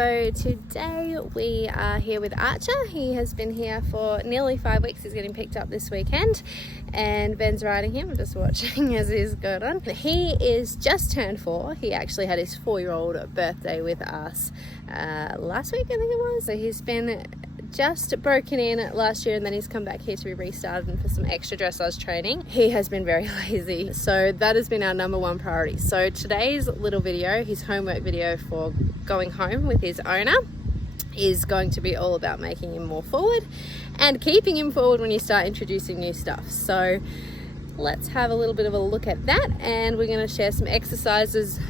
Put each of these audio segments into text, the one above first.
So today we are here with Archer. He has been here for nearly 5 weeks. He's getting picked up this weekend and Ben's riding him. I'm just watching as he's going on. He is just turned 4. He actually had his 4-year-old birthday with us last week, I think it was. So he's been just broken in last year and then he's come back here to be restarted for some extra dressage training. He has been very lazy, so that has been our #1 priority. So today's little video, his homework video for going home with his owner, is going to be all about making him more forward and keeping him forward when you start introducing new stuff. So let's have a little bit of a look at that, and we're going to share some exercises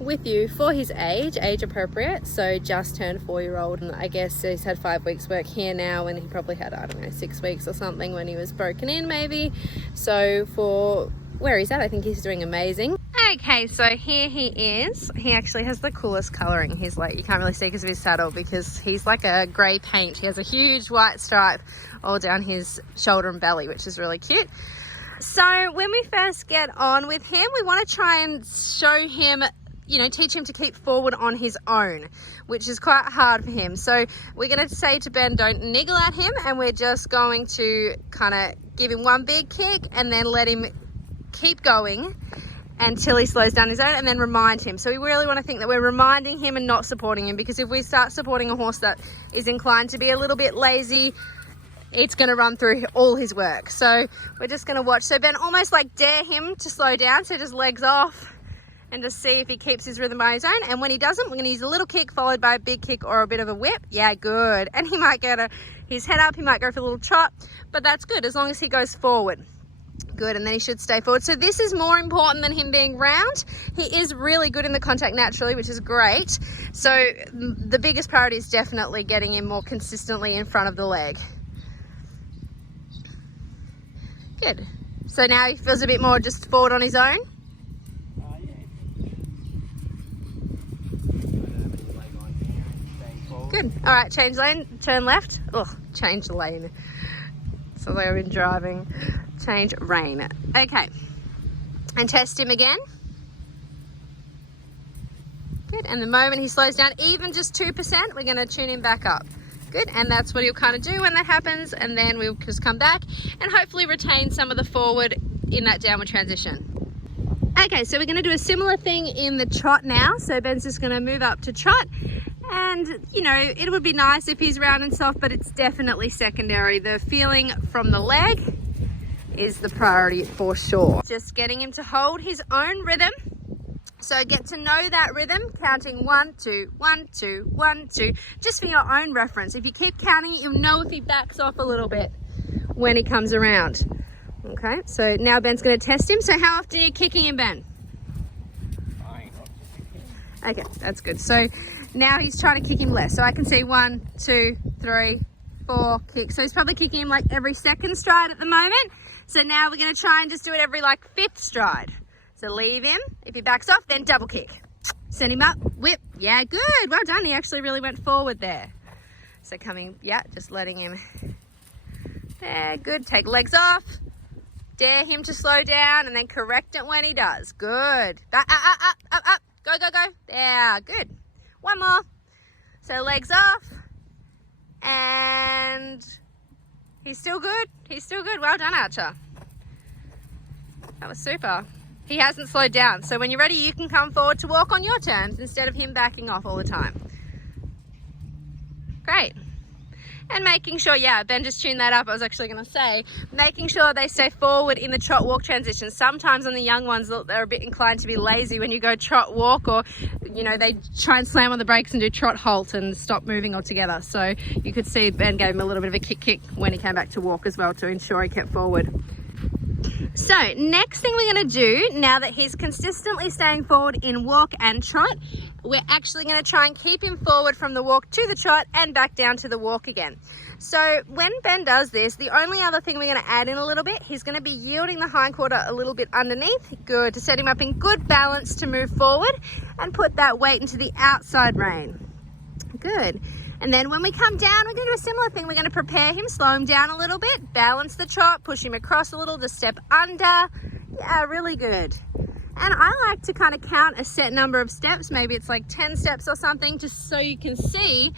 with you for his age appropriate. So just turned 4-year-old, and I guess he's had 5 weeks work here now, and he probably had, I don't know, 6 weeks or something when he was broken in maybe. So for where he's at, I think he's doing amazing. Okay, so here he is. He actually has the coolest colouring. He's like, you can't really see because of his saddle, because he's like a grey paint. He has a huge white stripe all down his shoulder and belly, which is really cute. So when we first get on with him, we want to try and show him, you know, teach him to keep forward on his own, which is quite hard for him. So we're going to say to Ben, don't niggle at him, and we're just going to kind of give him one big kick and then let him keep going until he slows down his own, and then remind him. So we really want to think that we're reminding him and not supporting him, because if we start supporting a horse that is inclined to be a little bit lazy, it's going to run through all his work. So we're just going to watch. So Ben, almost like dare him to slow down, so just legs off, and just see if he keeps his rhythm by his own. And when he doesn't, we're going to use a little kick followed by a big kick or a bit of a whip. Yeah, good. And he might get his head up, he might go for a little trot, but that's good as long as he goes forward. Good, and then he should stay forward. So this is more important than him being round. He is really good in the contact naturally, which is great. So the biggest priority is definitely getting him more consistently in front of the leg. Good. So now he feels a bit more just forward on his own. Good. All right, change lane, turn left. Oh, change lane. So I've been driving. Change rein. Okay. And test him again. Good. And the moment he slows down, even just 2%, we're going to tune him back up. Good. And that's what he'll kind of do when that happens. And then we'll just come back and hopefully retain some of the forward in that downward transition. Okay, so we're going to do a similar thing in the trot now. So Ben's just going to move up to trot. And, you know, it would be nice if he's round and soft, but it's definitely secondary. The feeling from the leg is the priority for sure. Just getting him to hold his own rhythm. So get to know that rhythm, counting 1, 2, 1, 2, 1, 2, just for your own reference. If you keep counting it, you'll know if he backs off a little bit when he comes around. Okay, so now Ben's going to test him. So how often are you kicking him, Ben? Okay, that's good. So now he's trying to kick him less. So I can see 1, 2, 3, 4 kicks. So he's probably kicking him like every second stride at the moment. So now we're going to try and just do it every like 5th stride. So leave him. If he backs off, then double kick. Send him up, whip. Yeah, good. Well done. He actually really went forward there. So coming, yeah, just letting him. There, good. Take legs off. Dare him to slow down and then correct it when he does. Good. Up. Go, go, go. There, good. One more. So legs off. And he's still good. He's still good. Well done, Archer. That was super. He hasn't slowed down. So when you're ready, you can come forward to walk on your terms instead of him backing off all the time. Great. And making sure, yeah, Ben just tuned that up. I was actually going to say, making sure they stay forward in the trot walk transition. Sometimes on the young ones, they're a bit inclined to be lazy when you go trot walk, or, you know, they try and slam on the brakes and do trot halt and stop moving altogether. So you could see Ben gave him a little bit of a kick when he came back to walk as well, to ensure he kept forward. So next thing we're going to do, now that he's consistently staying forward in walk and trot, we're actually going to try and keep him forward from the walk to the trot and back down to the walk again. So when Ben does this, the only other thing we're going to add in a little bit, he's going to be yielding the hindquarter a little bit underneath. Good, to set him up in good balance to move forward and put that weight into the outside rein. Good. And then when we come down, we're going to do a similar thing. We're going to prepare him, slow him down a little bit, balance the trot, push him across a little to step under. Yeah, really good. And I like to kind of count a set number of steps. Maybe it's like 10 steps or something, just so you can see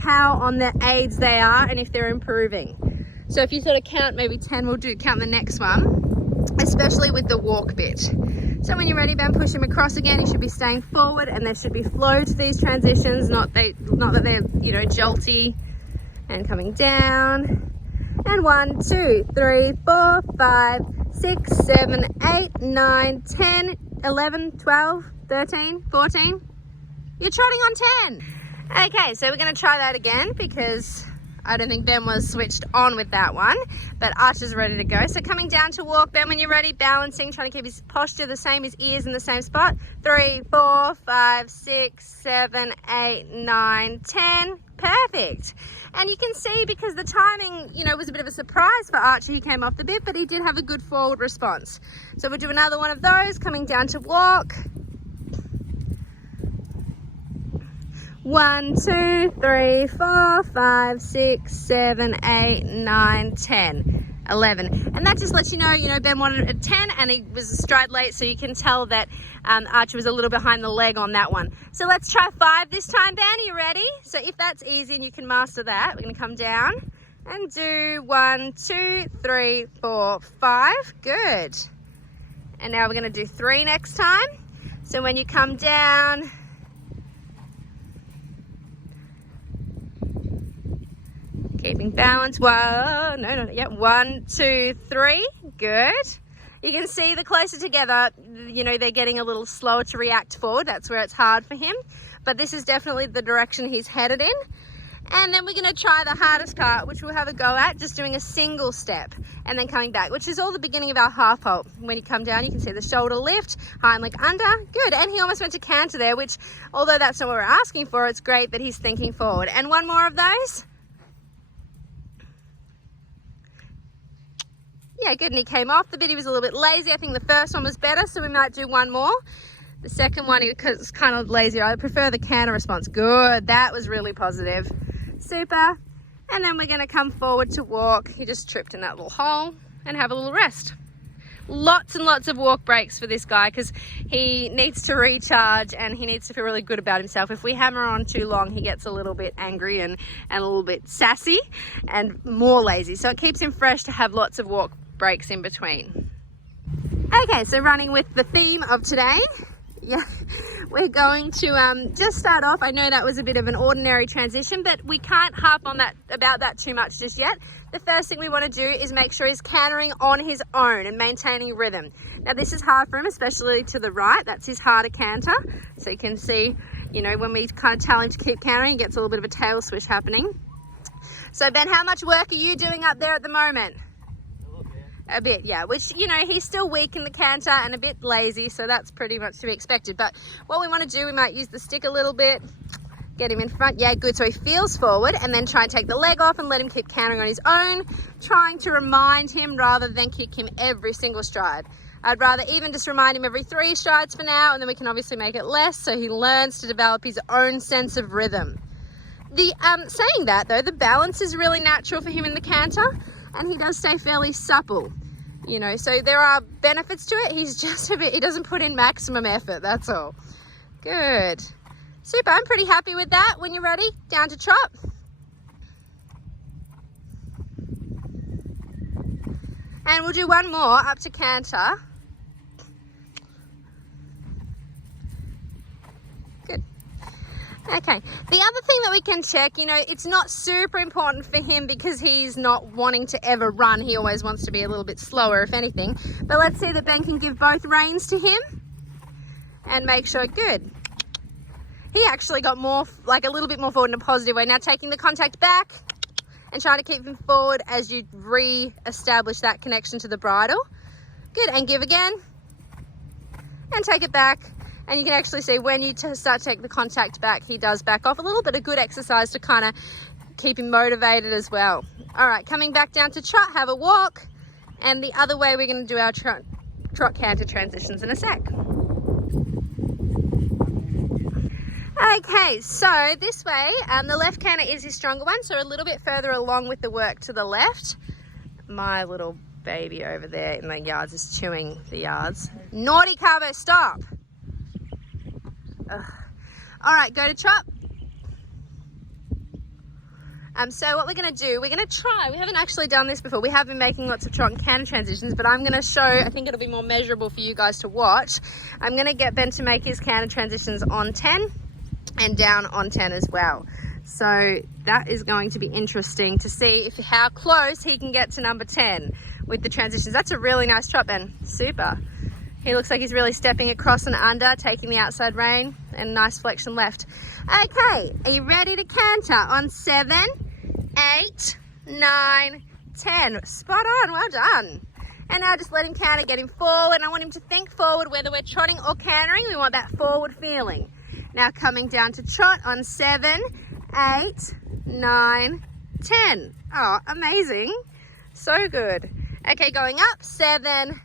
how on the aids they are and if they're improving. So if you sort of count maybe 10, we'll count the next one, especially with the walk bit. So when you're ready, Ben, push him across again. You should be staying forward, and there should be flow to these transitions, not that they're, you know, jolty. And coming down. And 1, 2, 3, 4, 5, 6, 7, 8, 9, 10, 11, 12, 13, 14. You're trotting on 10. Okay, so we're going to try that again because I don't think Ben was switched on with that one, but Archer's ready to go. So coming down to walk, Ben, when you're ready, balancing, trying to keep his posture the same, his ears in the same spot. 3, 4, 5, 6, 7, 8, 9, 10. Perfect. And you can see, because the timing, you know, was a bit of a surprise for Archer, he came off the bit, but he did have a good forward response. So we'll do another one of those, coming down to walk. 1, 2, 3, 4, 5, 6, 7, 8, 9, 10, 11. And that just lets you know, Ben wanted a 10 and he was a stride late, so you can tell that Archer was a little behind the leg on that one. So let's try 5 this time, Ben. Are you ready? So if that's easy and you can master that, we're going to come down and do 1, 2, 3, 4, 5. Good. And now we're going to do 3 next time. So when you come down, keeping balance. 1, 2, 3. Good. You can see the closer together, you know, they're getting a little slower to react forward. That's where it's hard for him. But this is definitely the direction he's headed in. And then we're going to try the hardest part, which we'll have a go at, just doing a single step and then coming back, which is all the beginning of our half halt. When you come down, you can see the shoulder lift, hind leg under. Good. And he almost went to canter there, which, although that's not what we're asking for, it's great that he's thinking forward. And one more of those. Yeah, good, and he came off the bit. He was a little bit lazy. I think the first one was better, so we might do one more. The second one, because it's kind of lazy. I prefer the canter response. Good, that was really positive. Super. And then we're going to come forward to walk. He just tripped in that little hole and have a little rest. Lots and lots of walk breaks for this guy because he needs to recharge and he needs to feel really good about himself. If we hammer on too long, he gets a little bit angry and a little bit sassy and more lazy. So it keeps him fresh to have lots of walk breaks in between. Okay, so running with the theme of today, yeah, we're going to just start off. I know that was a bit of an ordinary transition, but we can't harp on that about that too much just yet. The first thing we want to do is make sure he's cantering on his own and maintaining rhythm. Now this is hard for him, especially to the right. That's his harder canter. So you can see, you know, when we kind of tell him to keep cantering, he gets a little bit of a tail swish happening. So Ben, how much work are you doing up there at the moment? A bit, yeah, which, you know, he's still weak in the canter and a bit lazy, so that's pretty much to be expected. But what we want to do, we might use the stick a little bit, get him in front. Yeah, good. So he feels forward and then try and take the leg off and let him keep cantering on his own, trying to remind him rather than kick him every single stride. I'd rather even just remind him every 3 strides for now, and then we can obviously make it less so he learns to develop his own sense of rhythm. Saying that though, the balance is really natural for him in the canter, and he does stay fairly supple, you know, so there are benefits to it. He's just a bit, he doesn't put in maximum effort, that's all. Good. Super, I'm pretty happy with that. When you're ready, down to trot. And we'll do one more up to canter. Good. Okay, the other thing that we can check, you know, it's not super important for him because he's not wanting to ever run. He always wants to be a little bit slower, if anything. But let's see that Ben can give both reins to him and make sure, good. He actually got more, like a little bit more forward in a positive way. Now taking the contact back and trying to keep him forward as you re-establish that connection to the bridle. Good, and give again. And take it back. And you can actually see when you start to take the contact back, he does back off a little bit. A good exercise to kind of keep him motivated as well. All right, coming back down to trot, have a walk. And the other way, we're going to do our trot canter transitions in a sec. Okay, so this way, the left canter is his stronger one, so a little bit further along with the work to the left. My little baby over there in the yards is chewing the yards. Naughty Carbo, stop. Ugh. All right, go to trot. So what we're going to do, we're going to try, we haven't actually done this before, we have been making lots of trot and canter transitions, but I'm going to show, I think it'll be more measurable for you guys to watch. I'm going to get Ben to make his canter transitions on 10 and down on 10 as well. So that is going to be interesting to see how close he can get to number 10 with the transitions. That's a really nice trot, Ben, super. He looks like he's really stepping across and under, taking the outside rein, and nice flexion left. Okay, are you ready to canter on 7, 8, 9, 10? Spot on, well done. And now just let him canter, get him forward. I want him to think forward, whether we're trotting or cantering, we want that forward feeling. Now coming down to trot on 7, 8, 9, 10. Oh, amazing. So good. Okay, going up, 7,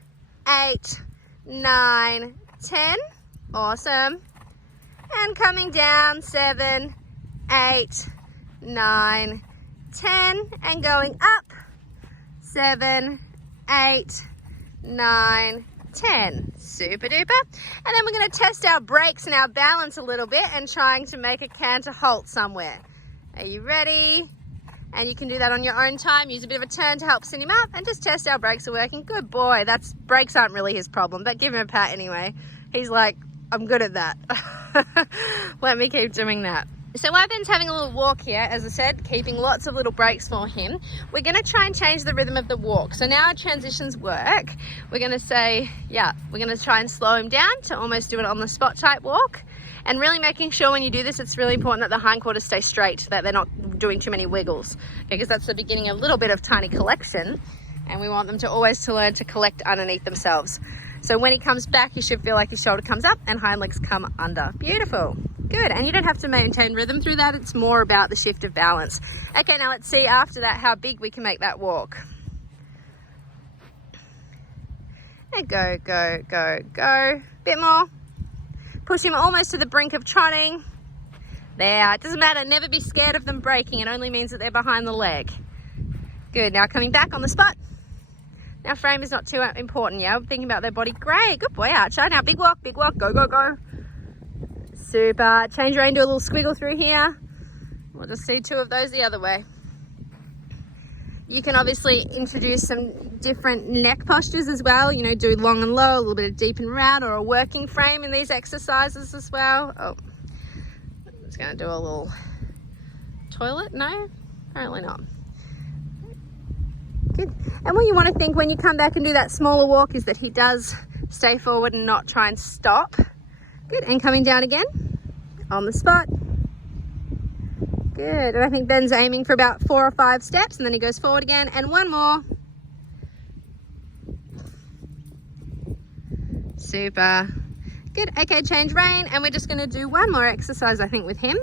8, 9, 10. Awesome. And coming down, 7, 8, 9, 10. And going up, 7, 8, 9, 10. Super duper. And then we're going to test our brakes and our balance a little bit and trying to make a canter halt somewhere. Are you ready? And you can do that on your own time. Use a bit of a turn to help send him up and just test our brakes are working. Good boy. Brakes aren't really his problem, but give him a pat anyway. He's like, I'm good at that. Let me keep doing that. So while Ben's having a little walk here, as I said, keeping lots of little breaks for him, we're going to try and change the rhythm of the walk. So now our transitions work. We're going to say, we're going to try and slow him down to almost do it on the spot type walk. And really making sure when you do this, it's really important that the hindquarters stay straight, that they're not doing too many wiggles, because that's the beginning of a little bit of tiny collection. And we want them to always learn to collect underneath themselves. So when he comes back, you should feel like his shoulder comes up and hind legs come under. Beautiful. Good. And you don't have to maintain rhythm through that. It's more about the shift of balance. Okay, now let's see after that how big we can make that walk. And go, go, go, go. Bit more. Push him almost to the brink of trotting. There. It doesn't matter. Never be scared of them breaking. It only means that they're behind the leg. Good. Now coming back on the spot. Now frame is not too important. Yeah, I'm thinking about their body. Great. Good boy, Archer. Now big walk, go, go, go. Super. Change rein, do a little squiggle through here. We'll just see 2 of those the other way. You can obviously introduce some different neck postures as well. You know, do long and low, a little bit of deep and round, or a working frame in these exercises as well. Oh, I'm just going to do a little toilet. No, apparently not. Good. And what you want to think when you come back and do that smaller walk is that he does stay forward and not try and stop. Good. And coming down again on the spot. Good. And I think Ben's aiming for about 4 or 5 steps, and then he goes forward again. And one more. Super. Good. Okay, change rein. And we're just going to do one more exercise, I think, with him.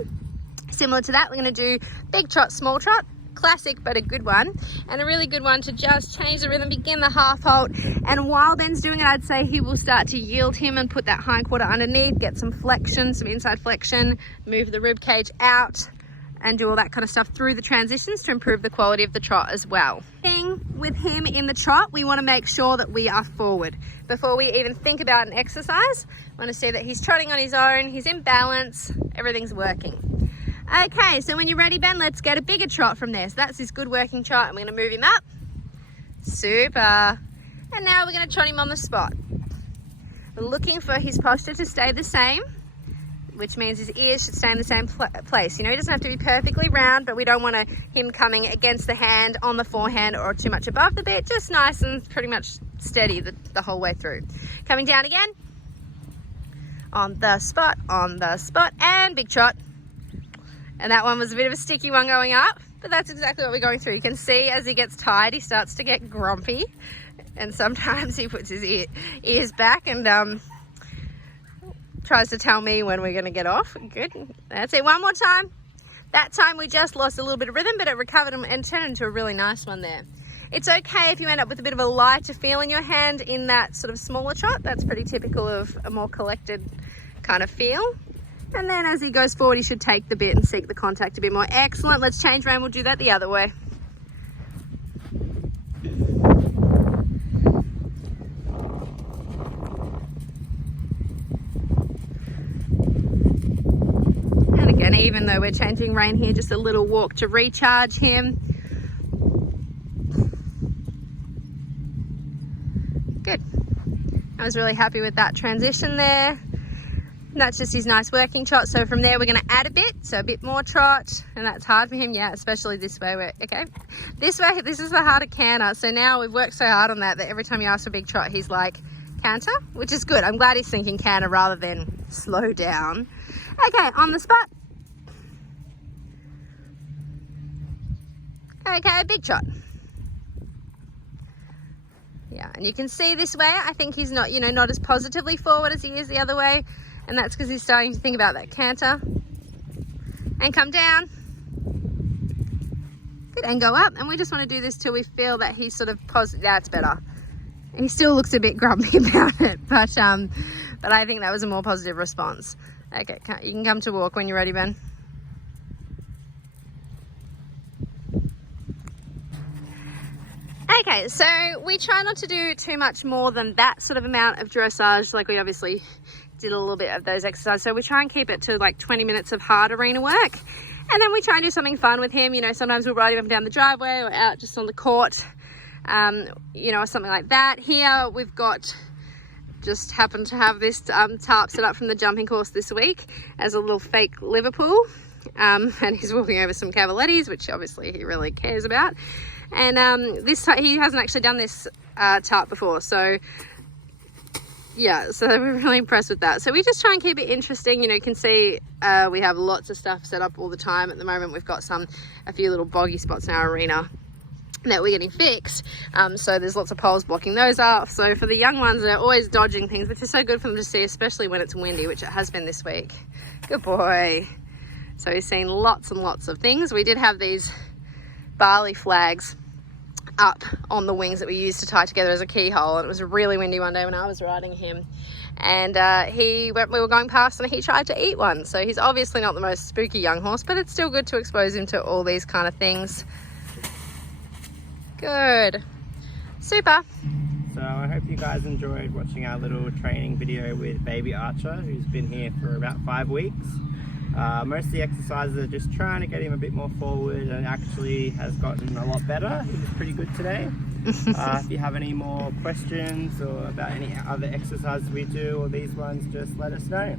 Similar to that, we're going to do big trot, small trot. Classic, but a good one, and a really good one to just change the rhythm, begin the half halt. And while Ben's doing it, I'd say he will start to yield him and put that hind quarter underneath, get some flexion, some inside flexion, move the rib cage out, and do all that kind of stuff through the transitions to improve the quality of the trot as well. Thing with him in the trot, we want to make sure that we are forward before we even think about an exercise. We want to see that he's trotting on his own, he's in balance, everything's working. Okay, so when you're ready, Ben, let's get a bigger trot from there. So that's his good working trot. I'm going to move him up. Super. And now we're going to trot him on the spot. We're looking for his posture to stay the same, which means his ears should stay in the same place. You know, he doesn't have to be perfectly round, but we don't want him coming against the hand, on the forehand, or too much above the bit. Just nice and pretty much steady the whole way through. Coming down again. On the spot, and big trot. And that one was a bit of a sticky one going up, but that's exactly what we're going through. You can see as he gets tired, he starts to get grumpy. And sometimes he puts his ears back and tries to tell me when we're going to get off. Good. That's it. One more time. That time we just lost a little bit of rhythm, but it recovered and turned into a really nice one there. It's okay if you end up with a bit of a lighter feel in your hand in that sort of smaller trot. That's pretty typical of a more collected kind of feel. And then as he goes forward, he should take the bit and seek the contact a bit more. Excellent. Let's change rein. We'll do that the other way. even though we're changing rein here, just a little walk to recharge him. Good. I was really happy with that transition there. And that's just his nice working trot. So from there, we're going to add a bit, so a bit more trot, and that's hard for him. Yeah, especially this way. Okay, this way, this is the harder canter. So now we've worked so hard on that every time you ask for a big trot, he's like canter, which is good. I'm glad he's thinking canter rather than slow down. Okay, on the spot. Okay, big trot. Yeah, and you can see this way, I think he's not, you know, not as positively forward as he is the other way. And that's because he's starting to think about that canter. And come down. Good, and go up. And we just want to do this till we feel that he's sort of positive. That's better. He still looks a bit grumpy about it, but I think that was a more positive response. Okay, you can come to walk when you're ready, Ben. Okay, so we try not to do too much more than that sort of amount of dressage. Like, we obviously did a little bit of those exercises, so we try and keep it to like 20 minutes of hard arena work, and then we try and do something fun with him. You know, sometimes we'll ride him up and down the driveway or out just on the court, you know, or something like that. Here we've got, just happened to have this tarp set up from the jumping course this week as a little fake Liverpool, and he's walking over some cavalettis, which obviously he really cares about. And this time he hasn't actually done this tarp before, so yeah, so we're really impressed with that. So we just try and keep it interesting. You know, you can see we have lots of stuff set up all the time. At the moment we've got a few little boggy spots in our arena that we're getting fixed, so there's lots of poles blocking those up. So for the young ones, they're always dodging things, which is so good for them to see, especially when it's windy, which it has been this week. Good boy. So he's seen lots and lots of things. We did have these barley flags up on the wings that we used to tie together as a keyhole, and it was really windy one day when I was riding him, and we were going past and he tried to eat one. So he's obviously not the most spooky young horse, but it's still good to expose him to all these kind of things. Good. Super. So I hope you guys enjoyed watching our little training video with baby Archer, who's been here for about 5 weeks. Most of the exercises are just trying to get him a bit more forward, and actually has gotten a lot better. He was pretty good today. If you have any more questions or about any other exercises we do or these ones, just let us know.